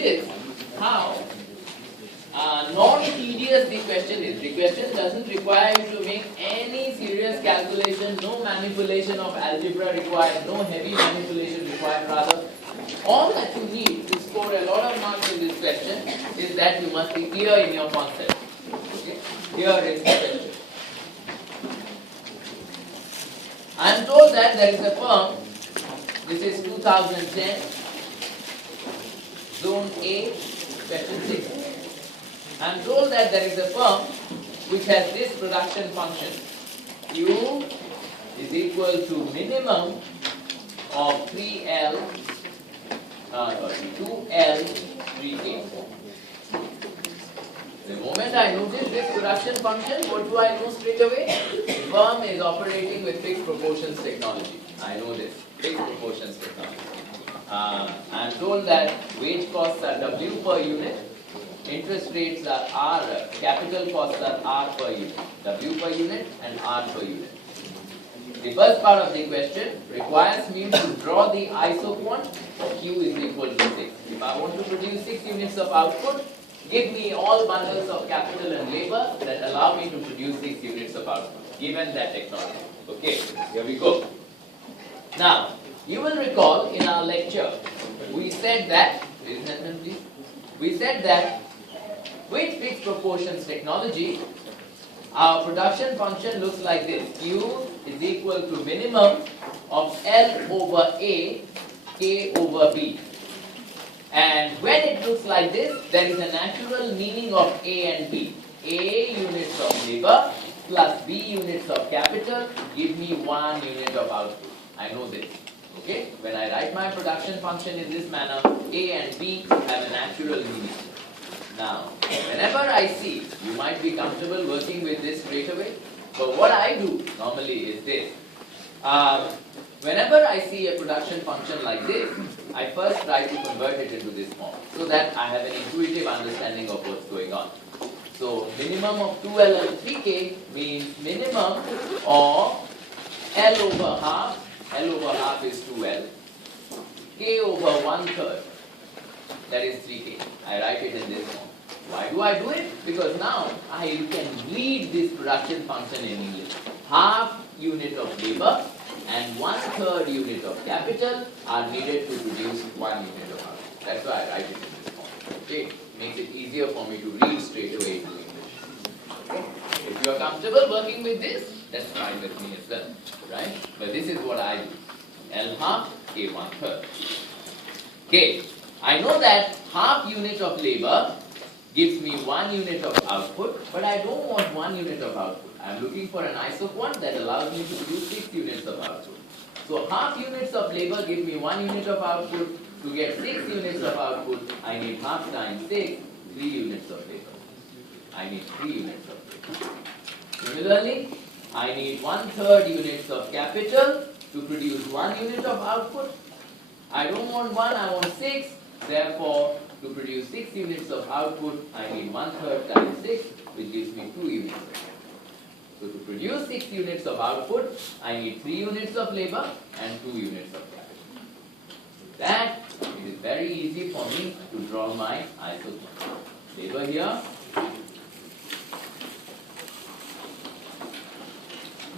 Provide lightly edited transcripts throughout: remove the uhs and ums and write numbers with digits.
notice how non-tedious the question is. The question doesn't require you to make any serious calculation, no manipulation of algebra required, no heavy manipulation required. Rather, all that you need to score a lot of marks in this question is that you must be clear in your concept. Okay? Here is the question. I am told that there is a firm, this is 2010, Zone A, question 6. I am told that there is a firm which has this production function. Q is equal to minimum of 2L 3K. The moment I notice this production function, what do I know straight away? The firm is operating with fixed proportions technology. I know this, fixed proportions technology. I am told that wage costs are W per unit. Interest rates are R, capital costs are R per unit, W per unit and R per unit. The first part of the question requires me to draw the isoquant Q is equal to 6. If I want to produce 6 units of output, give me all bundles of capital and labor that allow me to produce 6 units of output, given that technology. Okay, here we go. Now, you will recall in our lecture, we said that, with fixed proportions technology, our production function looks like this. Q is equal to minimum of L over A, K over B. And when it looks like this, there is a natural meaning of A and B. A units of labor plus B units of capital give me 1 unit of output. I know this. Okay? When I write my production function in this manner, A and B have a natural meaning. Now, whenever I see, you might be comfortable working with this straight away, but what I do normally is this. Whenever I see a production function like this, I first try to convert it into this form, so that I have an intuitive understanding of what's going on. So, minimum of 2L and 3K means minimum of L over half, L over half is 2L, K over 1/3, that is 3K. I write it in this form. Why do I do it? Because now I can read this production function in English. Half unit of labor and 1/3 unit of capital are needed to produce 1 unit of output. That's why I write it in this form. Okay? Makes it easier for me to read straight away into English. Okay? If you are comfortable working with this, that's fine with me as well. Right? But this is what I do. L half, K 1/3. Okay. I know that half unit of labor gives me 1 unit of output, but I don't want 1 unit of output. I am looking for an isoquant that allows me to produce 6 units of output. So half units of labor give me 1 unit of output. To get 6 units of output, I need half times 6, 3 units of labor. I need 3 units of labor. Similarly, I need 1/3 units of capital to produce 1 unit of output. I don't want 1, I want 6. Therefore, to produce 6 units of output, I need 1/3 times 6, which gives me 2 units of labor. So to produce 6 units of output, I need 3 units of labor and 2 units of capital. With that, it is very easy for me to draw my isoquant. Labor here,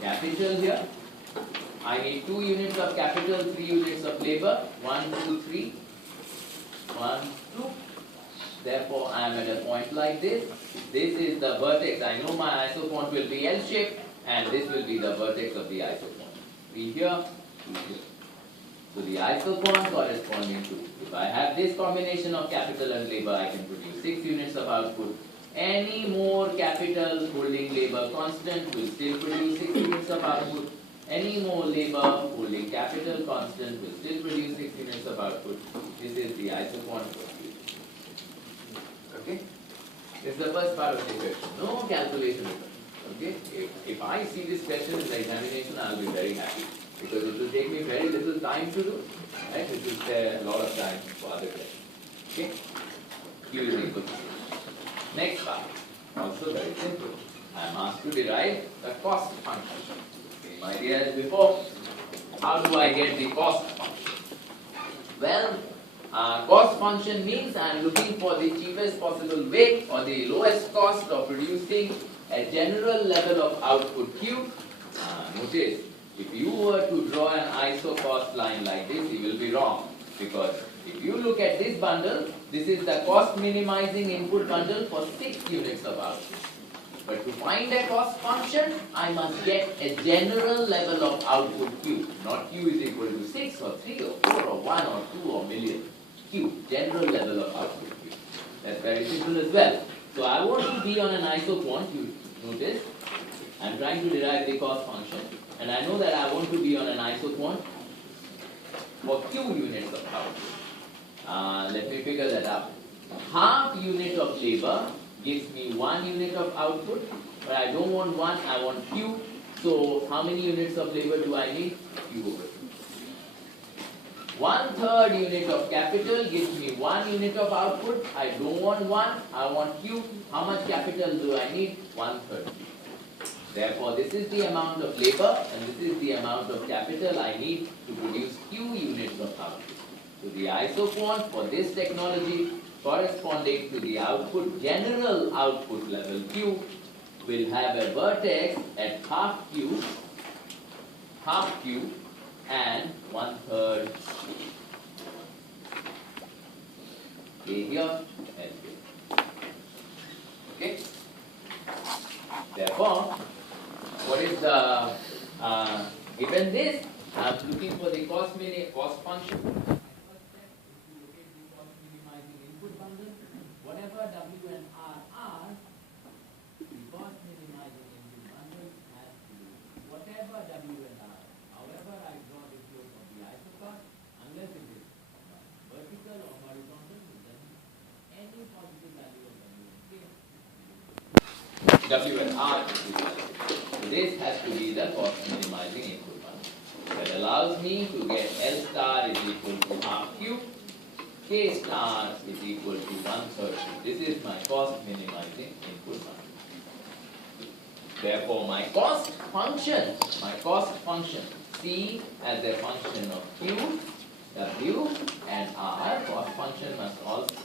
capital here. I need 2 units of capital, 3 units of labor. 1, 2, 3. 1, 2. Therefore, I am at a point like this. This is the vertex. I know my isoquant will be L-shaped, and this will be the vertex of the isoquant. 3 here, 2 here. So the isoquant corresponding to, if I have this combination of capital and labor, I can produce 6 units of output. Any more capital holding labor constant will still produce 6 units of output. Any more labor holding capital constant will still produce 6 units of output. This is the isoquant for Q. Okay? This is the first part of the question. No calculation. Okay? If I see this question in the examination, I will be very happy. Because it will take me very little time to do. Right? It will spare a lot of time for other questions. Okay? Q is equal to 6. Next part. Also very simple. I am asked to derive the cost function. Same idea as before. How do I get the cost function? Well, Cost function means I am looking for the cheapest possible way or the lowest cost of producing a general level of output Q. Notice, if you were to draw an ISO cost line like this, you will be wrong. Because if you look at this bundle, this is the cost minimizing input bundle for 6 units of output. But to find a cost function, I must get a general level of output Q. Not Q is equal to 6 or 3 or 4 or 1 or 2 or million. Q, general level of output Q. That's very simple as well. So I want to be on an ISO quant, you notice. I'm trying to derive the cost function. And I know that I want to be on an ISO quant for Q units of output. Let me figure that out. Half unit of labor gives me 1 unit of output, but I don't want 1, I want Q. So how many units of labor do I need? Q over 2. 1/3 unit of capital gives me 1 unit of output. I don't want 1, I want Q. How much capital do I need? 1/3. Therefore, this is the amount of labor and this is the amount of capital I need to produce Q units of output. So the isoquant for this technology corresponding to the output, general output level Q, will have a vertex at half Q, and 1/3 A here and here. Okay? Therefore, what is the, given this, I am looking for the cost function. Whatever W and R are, the cost minimizing input bundle has to do whatever W and R. However, I draw the slope of the isocost, unless it is vertical or horizontal, it doesn't any positive value of W and K. W and R is equal. So this has to be the cost minimizing input bundle. That allows me to get L star is equal to half Q. K star is equal to 1/3. This is my cost minimizing input bundle. Therefore, my cost function, C as a function of Q, W and R, cost function must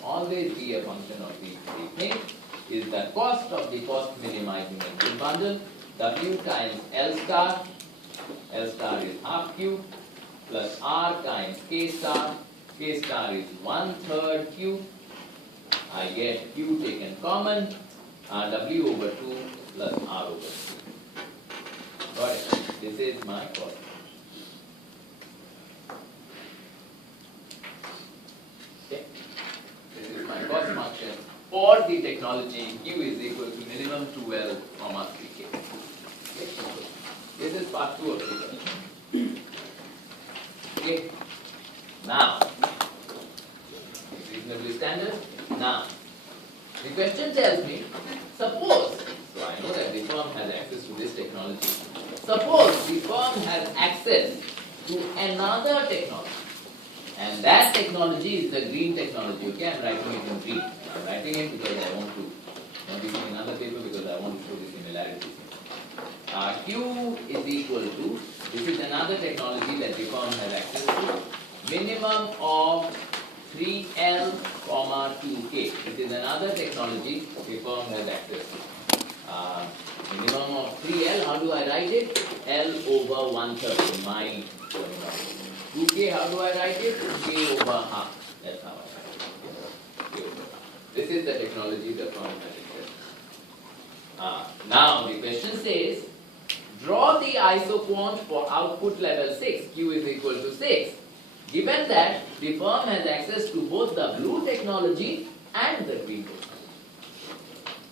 always be a function of these 3 things, is the cost of the cost minimizing input bundle, W times L star is half Q, plus R times K star is 1/3 Q. I get Q taken common, W over 2 plus R over 2. Got it? This is my cost. Okay? This is my cost function for the technology Q is equal to minimum 2L, 3K. Okay? This is part 2 of the question. Okay? Now, it's reasonably standard. Now, the question tells me, suppose, so I know that the firm has access to this technology. Suppose the firm has access to another technology. And that technology is the green technology. Okay, I'm writing it in green. I'm writing it because I want to, not using another paper because I want to show the similarities. Q is equal to, this is another technology that the firm has access to, minimum of 3L, 2K. This is another technology the firm has access to. Minimum of 3L, how do I write it? L over 1/3 in my terminology. 2K, how do I write it? K over half. That's how I write it. K over half. This is the technology the firm has access to. Now the question says, draw the isoquant for output level 6, Q is equal to 6. Given that the firm has access to both the blue technology and the green technology.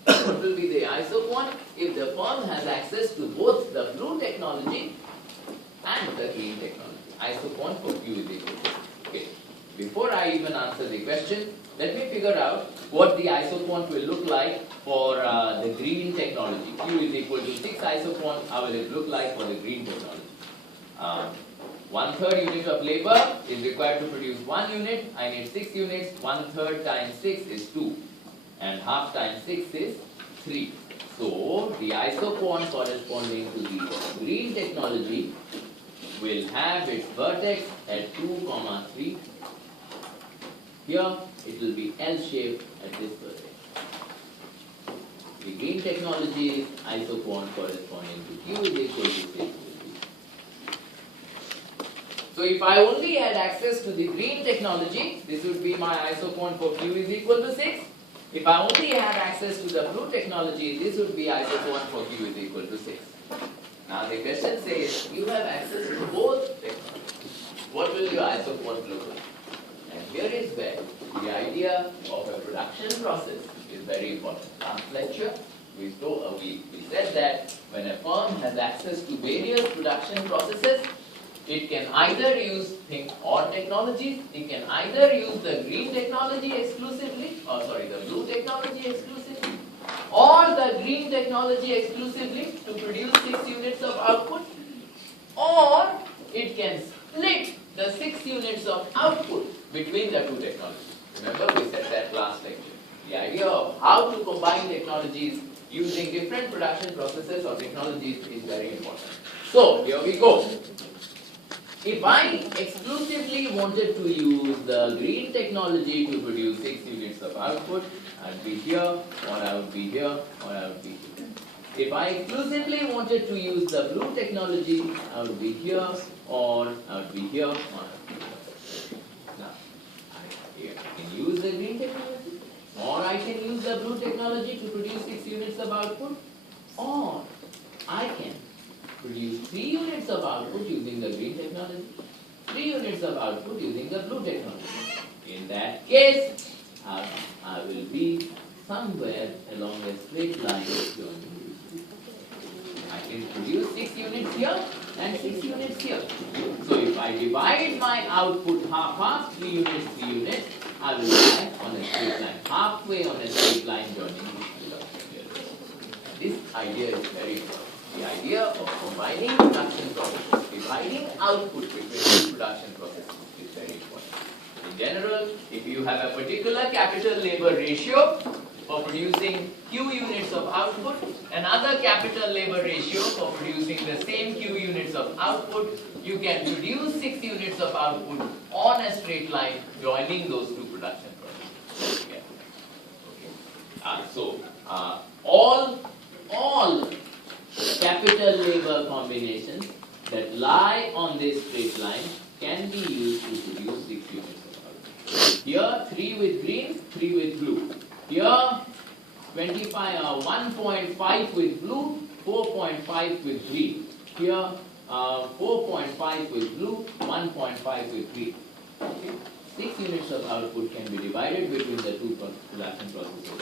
What will be the isoquant if the firm has access to both the blue technology and the green technology? Isoquant for Q is equal to. Okay. Before I even answer the question, let me figure out what the isoquant will look like for the green technology. Q is equal to 6 isoquant. How will it look like for the green technology? 1/3 unit of labor is required to produce 1 unit. I need 6 units. 1/3 times 6 is 2. And half times 6 is 3. So, the isoquant corresponding to the green technology will have its vertex at 2, 3 Here it will be L-shaped at this vertex. The green technology isocone corresponding to Q is equal to 6 will be. So if I only had access to the green technology, this would be my isocone for Q is equal to 6. If I only had access to the blue technology, this would be isocone for Q is equal to 6. Now the question says, you have access to both technologies. What will your isocone look like? And here is where the idea of a production process is very important. Last lecture, we said that when a firm has access to various production processes, it can either use or technologies, it can either use the green technology exclusively, the blue technology exclusively, or the green technology exclusively to produce 6 units of output, or it can split the 6 units of output between the two technologies. Remember, we said that last lecture. The idea of how to combine technologies using different production processes or technologies is very important. So, here we go. If I exclusively wanted to use the green technology to produce 6 units of output, I would be here, or I would be here, or I would be here. If I exclusively wanted to use the blue technology, I would be here, or I would be here, or I would be here. Now, I can use the green technology, or I can use the blue technology to produce 6 units of output, or I can produce 3 units of output using the green technology, 3 units of output using the blue technology. In that case, I will be somewhere along a straight line. I can produce 6 units here and 6 units here. So if I divide my output half, 3 units, 3 units, I will lie on a straight line, halfway on a straight line joining. This idea is very important. The idea of combining production processes, dividing output between two production processes is very important. In general, if you have a particular capital labor ratio for producing Q units of output, another capital labor ratio for producing the same Q units of output, you can produce 6 units of output on a straight line joining those two production processes. Okay. All capital labor combinations that lie on this straight line can be used to produce 6 units of output. Here 3 with green, 3 with blue. Here 1.5 with blue, 4.5 with green. Here 4.5 with blue, 1.5 with green. Okay. 6 units of output can be divided between the two production processes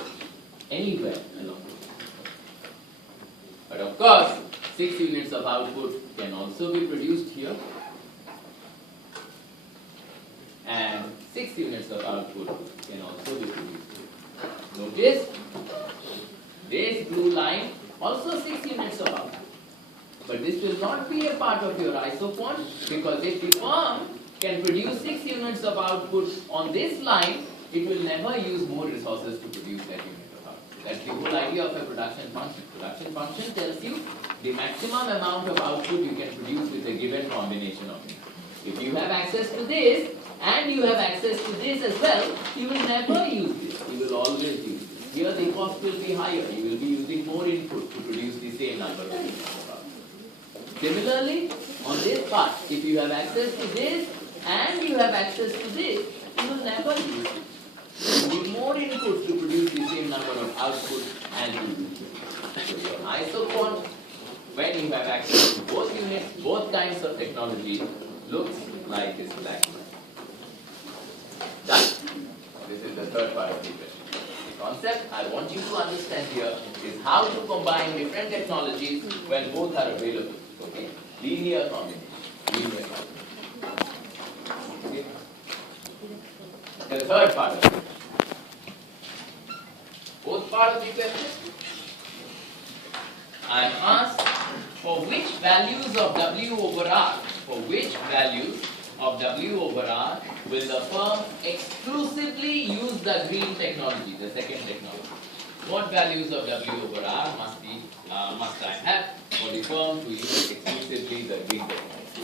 anywhere along the way. But of course, 6 units of output can also be produced here, and 6 units of output can also be produced here. Notice, this blue line also 6 units of output. But this will not be a part of your isocone, because if the firm can produce 6 units of output on this line, it will never use more resources to produce that unit. That's the whole idea of a production function. Production function tells you the maximum amount of output you can produce with a given combination of it. If you have access to this, and you have access to this as well, you will never use this. You will always use this. Here the cost will be higher. You will be using more input to produce the same number of units of output. Similarly, on this part, if you have access to this, and you have access to this, you will never use it. You need more inputs to produce the same number of output and input. So your isocone, when you have access to both units, both kinds of technology, looks like this black line. Done. This is the third part of the question. The concept I want you to understand here is how to combine different technologies when both are available. Okay? Linear combination. Okay? The third part of it. Fourth part of the question. I am asked for which values of W over R, will the firm exclusively use the green technology, the second technology? What values of W over R must I have for the firm to use exclusively the green technology?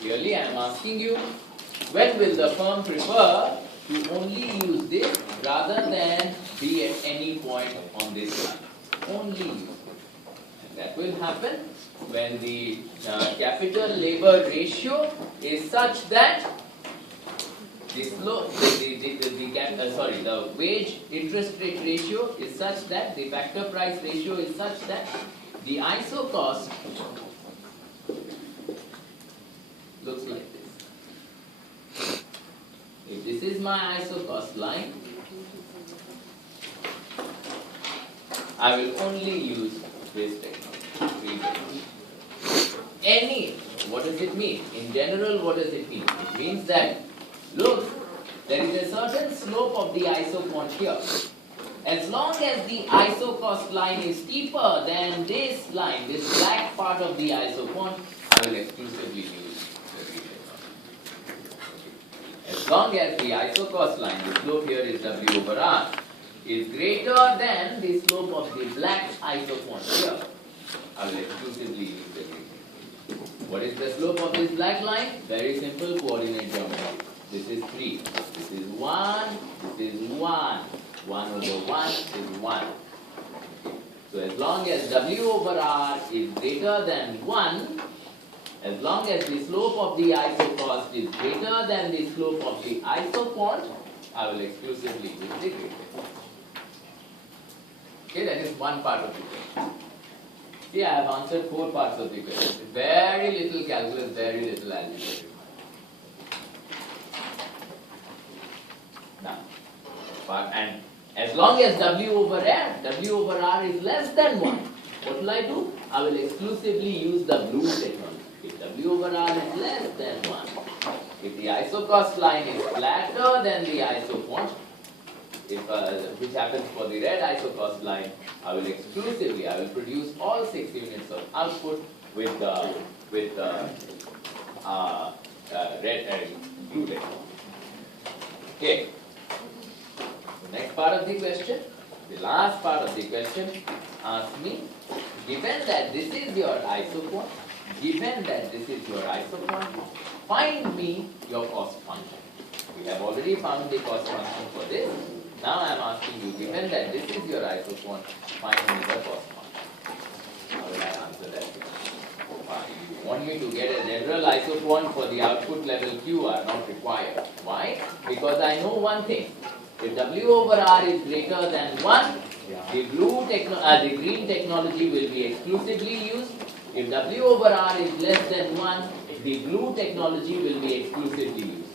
Clearly, I am asking you, when will the firm prefer to only use this rather than be at any point on this line. Only use this. And that will happen when the capital labor ratio is such that the wage interest rate ratio is such that the factor price ratio is such that the ISO cost looks like this. If this is my ISO cost line, I will only use this technology. What does it mean? In general, what does it mean? It means that, look, there is a certain slope of the ISO point here. As long as the ISO cost line is steeper than this line, this black part of the ISO point, I will exclusively use the green technology. As long as the ISO cost line, the slope here is W over R, is greater than the slope of the black ISO point here, I will exclusively use the green technology. What is the slope of this black line? Very simple coordinate geometry. This is 3. This is 1. This is 1. 1 over 1 is 1. So as long as W over R is greater than 1, as long as the slope of the ISO cost is greater than the slope of the ISO point, I will exclusively use the green technology. Okay, that is one part of the question. See, I have answered 4 parts of the question. Very little calculus, very little algebra. Now, and as long as W over R is less than 1, what will I do? I will exclusively use the blue technology. If W over R is less than 1, if the ISO cost line is flatter than the ISO point, which happens for the red ISO cost line, I will produce all 6 units of output with the red and blue technology. Okay. The next part of the question, the last part of the question, asks me, given that this is your ISO point, find me your cost function. We have already found the cost function for this. Now I am asking you, given that this is your ISO point, find me the cost function. How will I answer that question? You want me to get a general ISO point for the output level Q are not required. Why? Because I know one thing. If W over R is greater than 1, the green technology will be exclusively used. If W over R is less than 1, the blue technology will be exclusively used.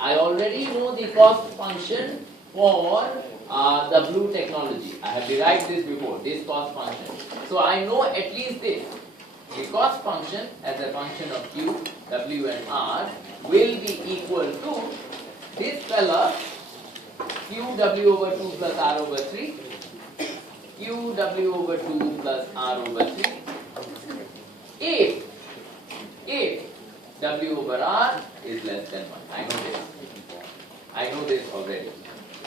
I already know the cost function for the blue technology. I have derived this before, this cost function. So I know at least this. The cost function as a function of Q, W and R will be equal to this fella, Q W over 2 plus R over 3, Q W over 2 plus R over 3, if W over R is less than 1. I know this already.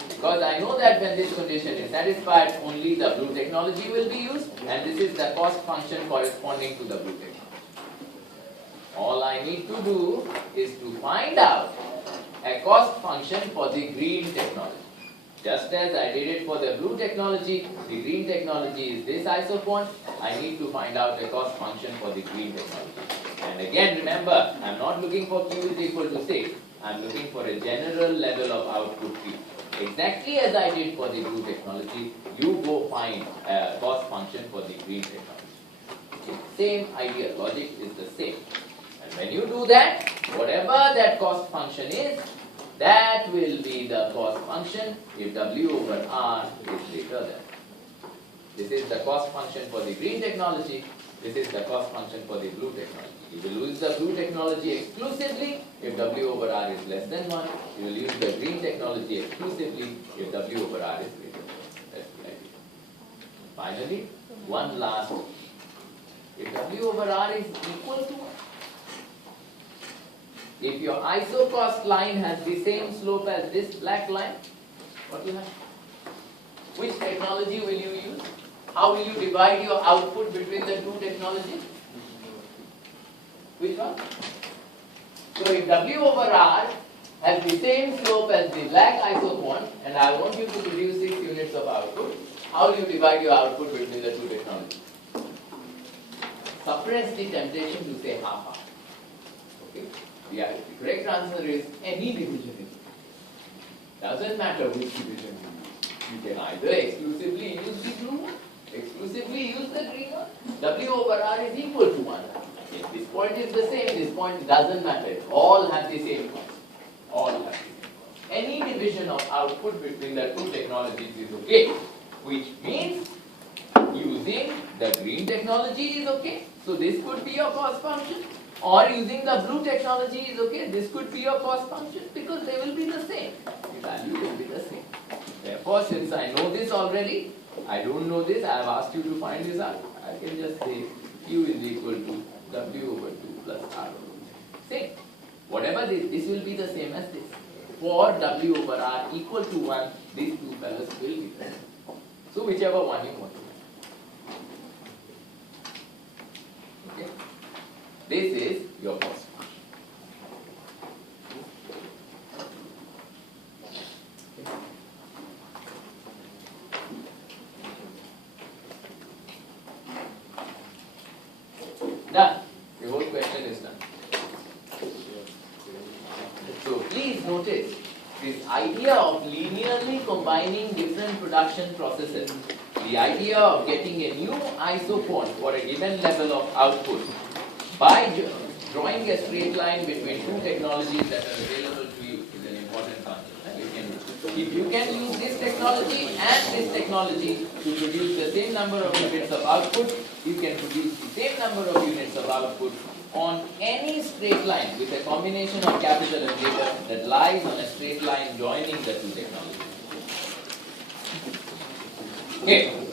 Because I know that when this condition is satisfied, only the blue technology will be used, and this is the cost function corresponding to the blue technology. All I need to do is to find out a cost function for the green technology. Just as I did it for the blue technology, the green technology is this ISO point. I need to find out a cost function for the green technology. And again, remember, I am not looking for Q is equal to 6. I am looking for a general level of output Q. Exactly as I did for the blue technology, you go find a cost function for the green technology. Same idea, logic is the same. And when you do that, whatever that cost function is, that will be the cost function if W over R is greater than. This is the cost function for the green technology. This is the cost function for the blue technology. You will use the blue technology exclusively if W over R is less than 1. You will use the green technology exclusively if W over R is greater than 1. That's the idea. Finally, one last. If W over R is equal to 1, if your ISO cost line has the same slope as this black line, what will happen? Which technology will you use? How will you divide your output between the two technologies? Which one? So if W over R has the same slope as the black isopond, and I want you to produce 6 units of output. How will you divide your output between the two technologies? Suppress the temptation to say half-half. Okay? Yeah, the correct answer is any division is. Doesn't matter which division you use. You can either exclusively use the blue one, exclusively use the green one. W over R is equal to 1. If this point is the same, this point doesn't matter. All have the same cost. All have the same cost. Any division of output between the two technologies is okay, which means using the green technology is okay. So this could be your cost function. Or using the blue technology is okay. This could be your cost function because they will be the same. The value will be the same. Therefore, since I know this already, I don't know this, I have asked you to find this out. I can just say Q is equal to W over 2 plus R over 2. Same. Whatever this will be the same as this. For W over R equal to 1, these two fellows will be the same. So whichever one you want. Okay. This is your cost function. Done. The whole question is done. So please notice this idea of linearly combining different production processes. The idea of getting a new isopond for a given level of output by drawing a straight line between two technologies that are available to you is an important concept. If you can use this technology and this technology to produce the same number of units of output, you can produce the same number of units of output on any straight line with a combination of capital and labor that lies on a straight line joining the two technologies. Okay.